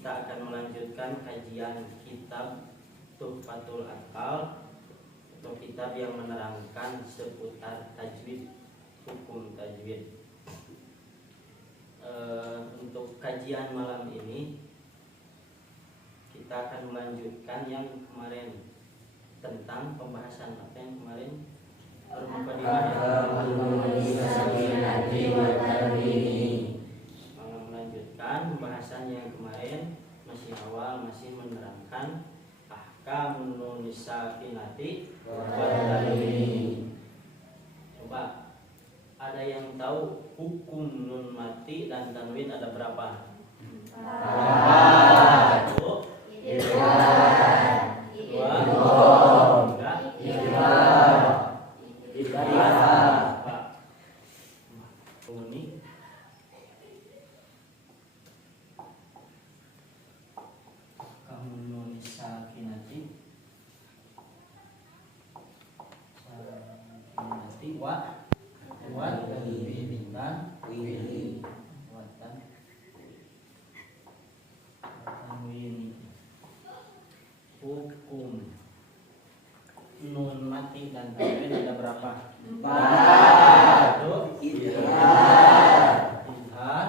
kita akan melanjutkan kajian kitab Tuhfatul Atkal atau kitab yang menerangkan seputar tajwid, hukum tajwid. Untuk kajian malam ini kita akan melanjutkan yang kemarin tentang pembahasan apa yang kemarin melanjutkan pembahasan yang kemarin masih awal, masih menerangkan ahkamun nun sakinati wa tanwin. Coba ada yang tahu hukum nun mati dan tanwin ada berapa? Satu, hukum nun mati dan tanwin ada berapa? 4. Idhar, idgham,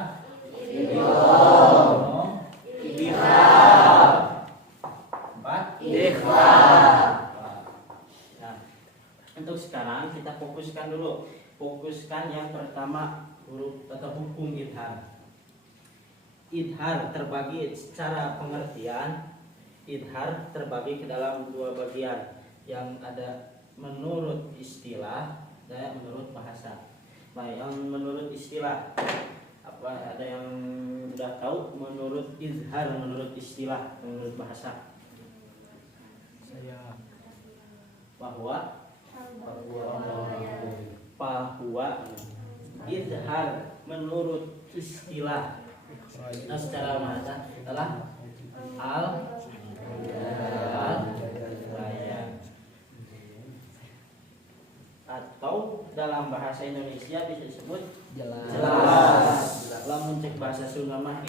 4 ikhfa. Nah, untuk sekarang kita fokuskan dulu. Fokuskan yang pertama huruf atau hukum idhar. Idhar terbagi secara pengertian. Idhar terbagi ke dalam dua bagian, yang ada menurut istilah dan menurut bahasa. Nah, yang menurut istilah apa? Ada yang sudah tahu menurut idhar, menurut istilah, menurut bahasa? Saya bahwa idhar menurut istilah. Nah, secara bahasa adalah al-bayan, atau dalam bahasa Indonesia bisa disebut jelas. Dalam cek bahasa Sunda mah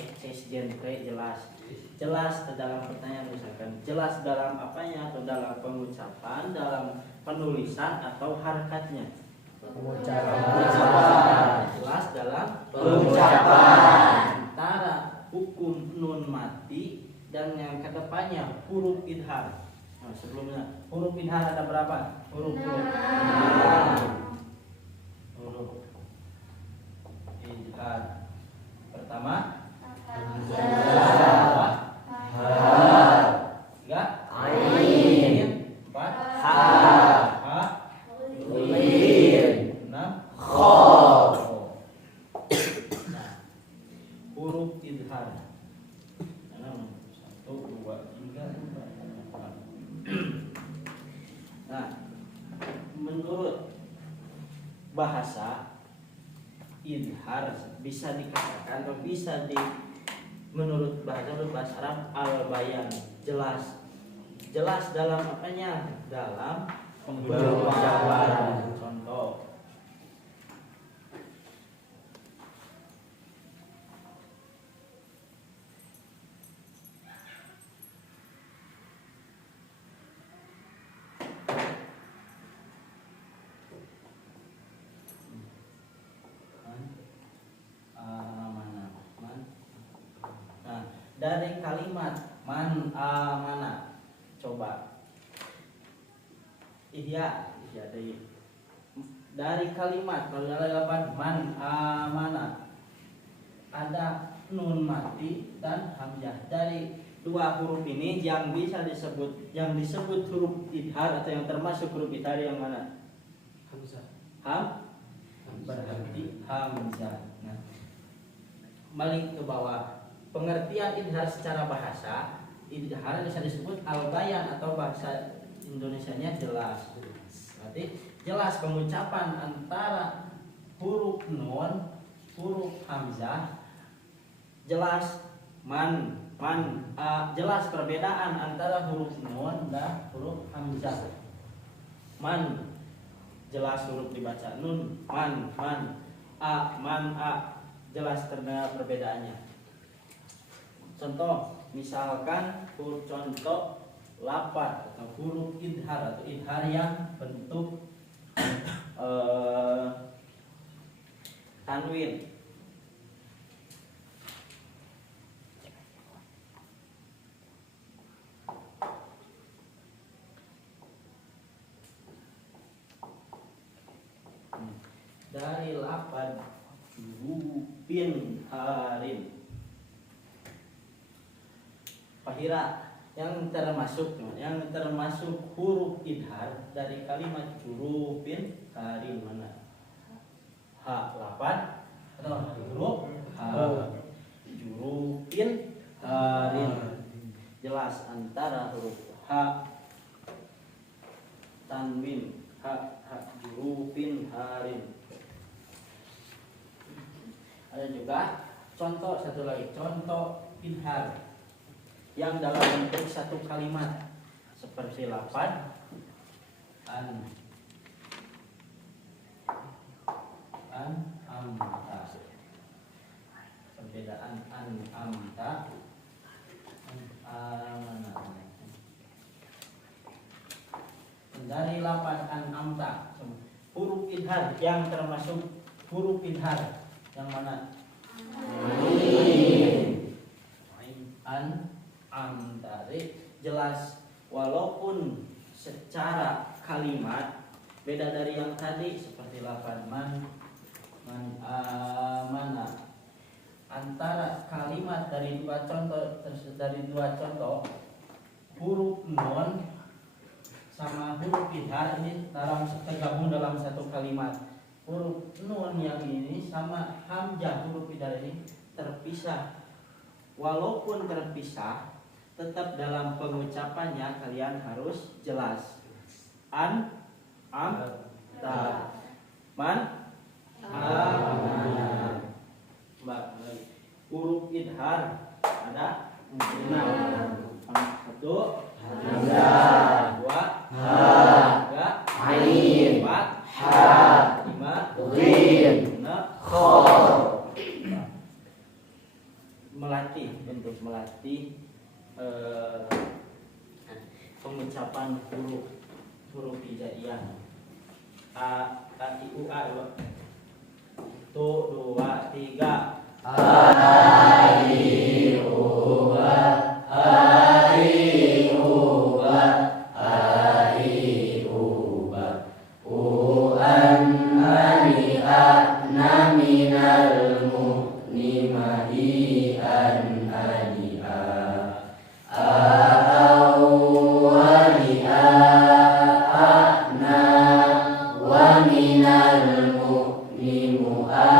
jelas dalam pertanyaan, misalkan jelas dalam apanya, atau dalam pengucapan, dalam penulisan, atau harkatnya. Jelas dalam pengucapan. Antara hukum nun mati dan yang kedepannya huruf idhar. Nah, sebelumnya huruf idhar ada berapa? Huruf idhar. Pertama ain, 4 ha, 6 kha. Nah, huruf idhar. Nah, menurut bahasa idhar bisa dikatakan atau bisa menurut bahasa Arab al-bayan, jelas. Jelas dalam apanya? Dalam pengucapan. Contoh, dari kalimat man amana, coba dari kalimat kalau dalam man amana ada nun mati dan hamzah. Dari dua huruf ini yang disebut huruf idhar atau yang termasuk huruf idhar yang mana? Hamzah. Berarti hamzah. Nah, balik ke bawah. Pengertian idhar secara bahasa, idhar bisa disebut al-bayan atau bahasa Indonesianya jelas. Berarti jelas pengucapan antara huruf nun, huruf hamzah, jelas jelas perbedaan antara huruf nun dan huruf hamzah. Man jelas huruf dibaca nun, man, a, jelas terdengar perbedaannya. Contoh, misalkan contoh lafaz atau huruf idhar atau idhar yang bentuk tanwin. Dari lafaz jurupin harim, Fahira, yang termasuk huruf idhar dari kalimat jurupin harim mana? Ha lafaz atau huruf ha. Jurupin harim, jelas antara huruf ha tanwin ha jurupin harim. Ada juga contoh satu lagi, contoh idhar yang dalam bentuk satu kalimat seperti lafaz amta. Perbedaan amta dari lafaz amta, huruf idhar yang termasuk huruf idhar yang mana? Amtari, jelas walaupun secara kalimat beda dari yang tadi seperti lafaz mana. Antara kalimat dari dua contoh huruf nun sama huruf idhar ini tergabung dalam satu kalimat. Huruf nun yang ini sama hamzah huruf idhar ini terpisah. Walaupun terpisah, tetap dalam pengucapannya kalian harus jelas. Ta, man, huruf idhar ada 6. 1, 2, 3, 4, 5, 6, melatih, bentuk melatih pengucapan huruf hijaiyah. A I U A 1, 2, 3. A I U A, A I U A, A I U A, U an ani a na minal mu'nima i an ani a awali a na wa minal mu'nimu a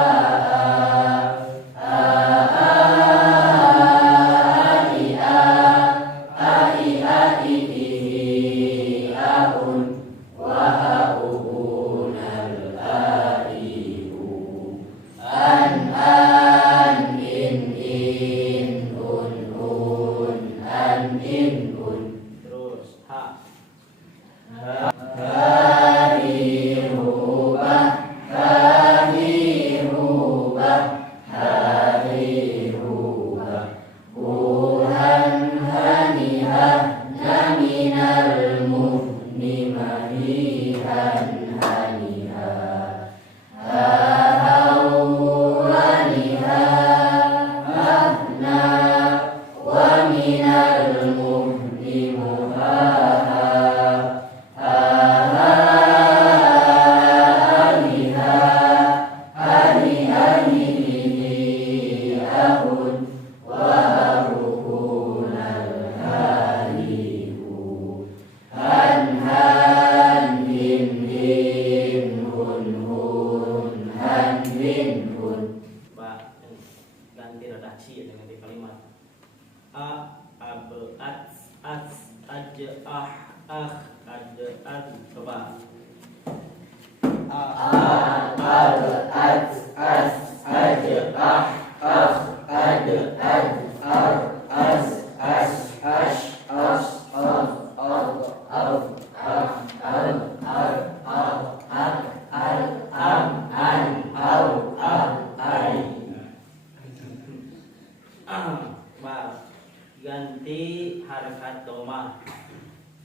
ganti harakat doma.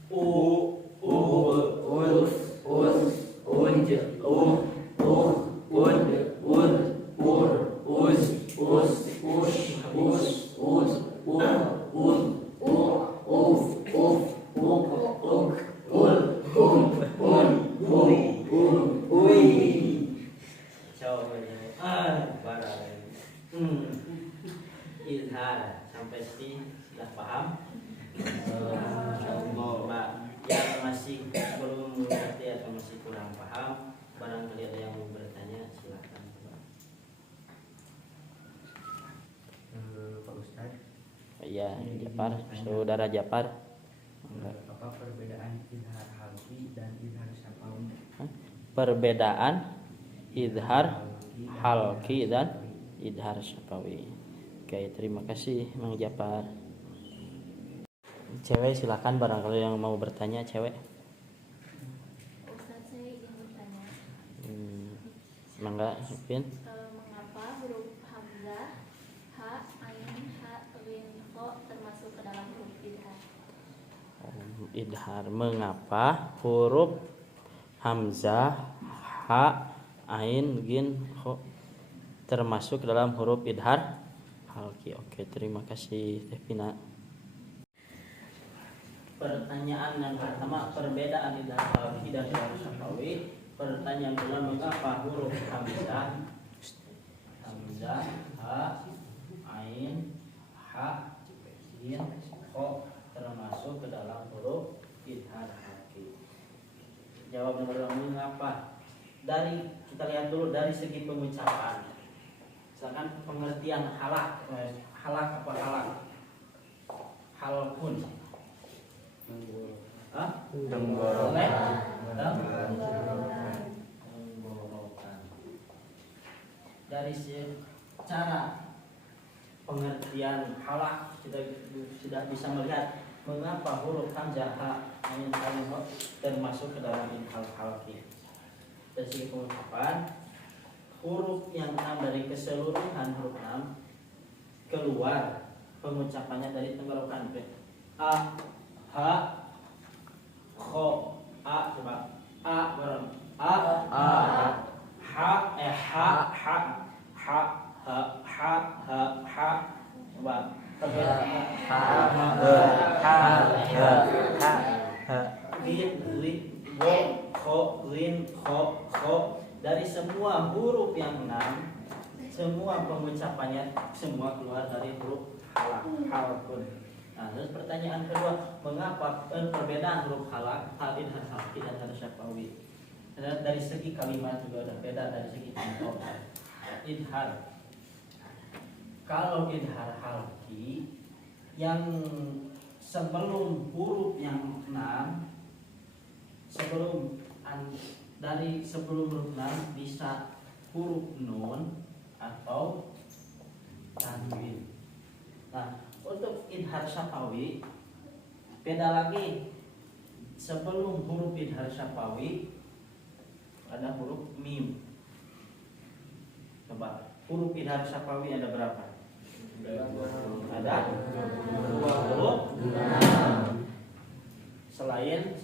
U, us, unj, un, ur, us, Izhar sampai sini sudah paham? Mbak, yang masih belum mengerti atau masih kurang paham, barangkali ada yang mau bertanya, silakan. Pak Ustadz. Iya, Japar, saudara Japar. Apa perbedaan izhar halqi dan izhar syafawi? Perbedaan izhar halqi dan izhar syafawi. Oke, terima kasih Mang Japar. Cewek silakan, barangkali yang mau bertanya cewek. Ustaz, saya ingin bertanya. Mangga, Pin. Mengapa huruf hamzah, ha, ain, ha, rin, kho termasuk ke dalam huruf idhar? Idhar. Mengapa huruf hamzah, ha, ain, gin, kho termasuk ke dalam huruf idhar? Oke, terima kasih Tevina. Pertanyaan yang pertama, perbedaan idhar halqi dan idhar syafawi. Pertanyaan kedua, mengapa huruf hamzah, ha, ain, ha, gin, kho termasuk ke dalam huruf idhar halqi? Jawab yang pertama, mengapa? Kita lihat dulu dari segi pengucapan. Misalkan pengertian halak apa halak? Halkun. Tenggorokan. Dari secara pengertian halak kita sudah bisa melihat mengapa huruf hamzah, ha, ain, termasuk ke dalam idhar halqi. Dari segi pengucapan, huruf yang 6 dari keseluruhan huruf 6 keluar pengucapannya dari tenggorokan. A, ha, kho, a, coba a bareng a, ha, coba dari semua huruf yang 6, semua pengucapannya semua keluar dari huruf halakun. Nah, terus pertanyaan kedua, mengapa perbedaan huruf halak, idhar halqi dan idhar syafawi? Dari segi kalimat juga udah beda, dari segi contoh. Idhar, kalau idhar halqi yang sebelum huruf yang 6, dari sebelum huruf 6 bisa huruf nun atau tanwin. Nah, untuk idhar syafawi beda lagi. Sebelum huruf idhar syafawi ada huruf mim. Coba, huruf idhar syafawi ada berapa? Ada 20. Selain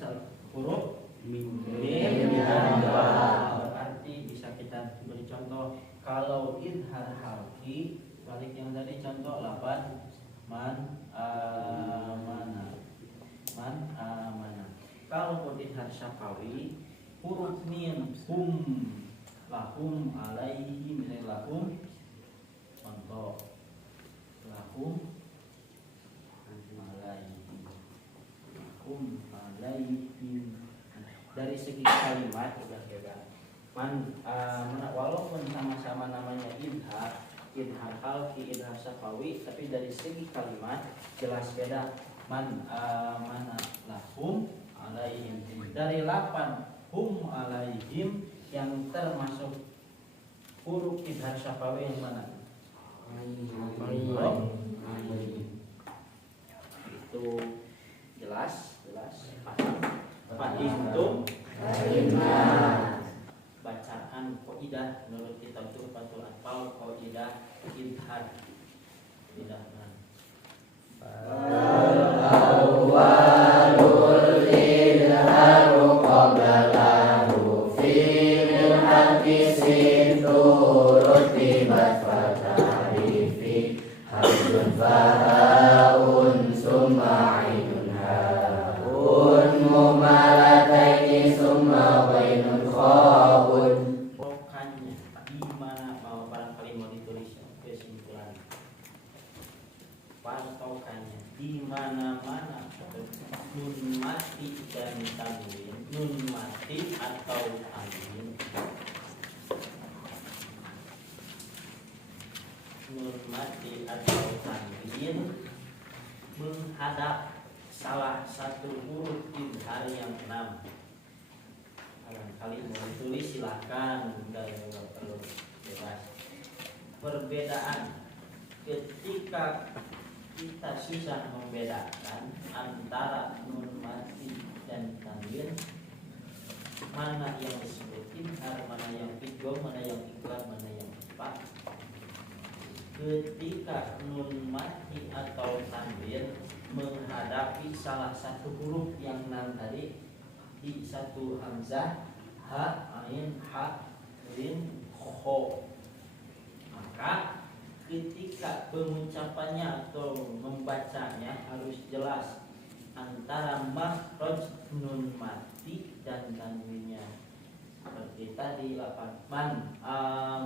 huruf mim dan ba. Berarti bisa kita beri contoh. Kalau idhar halqi, balik yang tadi contoh lapan man amana. Kalau idhar syafawi, huruf mim lahum alaihim, lahum contoh lahum alaihim. Dari segi kalimat sudah beda. Walaupun sama-sama namanya idhar halqi, idhar syafawi, tapi dari segi kalimat jelas beda. Mana lahum alaihim. Dari 8 hum alaihim yang termasuk huruf idhar syafawi yang mana? Itu jelas paham. Fahimtum bacaan qaidah menurut kitab Tuhfatul Atfal, qaidah idhar. mana-mana nun mati dan tanwin, nun mati atau tanwin, nun mati atau tanwin menghadap salah satu huruf idhar yang 6. Barangkali mau ditulis silakan, nggak perlu bebas. Perbedaan ketika kita susah membedakan antara nun mati dan tanwin, mana yang disebut idhar, mana yang idgham, mana yang iqlab, mana yang ikhfa. Ketika nun mati atau tanwin menghadapi salah satu huruf yang 6 tadi, di satu hamzah, ha, ain, ha, rin, kho, maka ketika pengucapannya atau membacanya harus jelas antara makhraj nun mati dan tanwinnya. Seperti tadi man,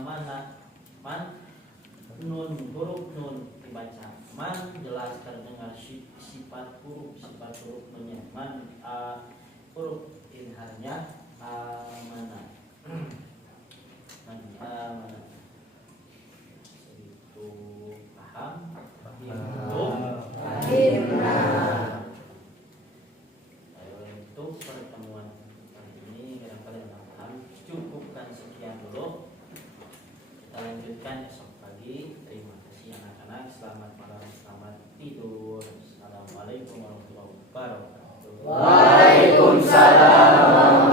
mana, man, nun, huruf nun dibaca man, jelas terdengar sifat huruf nunnya man, huruf idharnya mana mana itu paham untuk pertemuan kali ini barangkali paham. Cukupkan sekian dulu, kita lanjutkan esok pagi. Terima kasih anak-anak, selamat malam, selamat tidur. Assalamualaikum warahmatullahi wabarakatuh. Waalaikumsalam.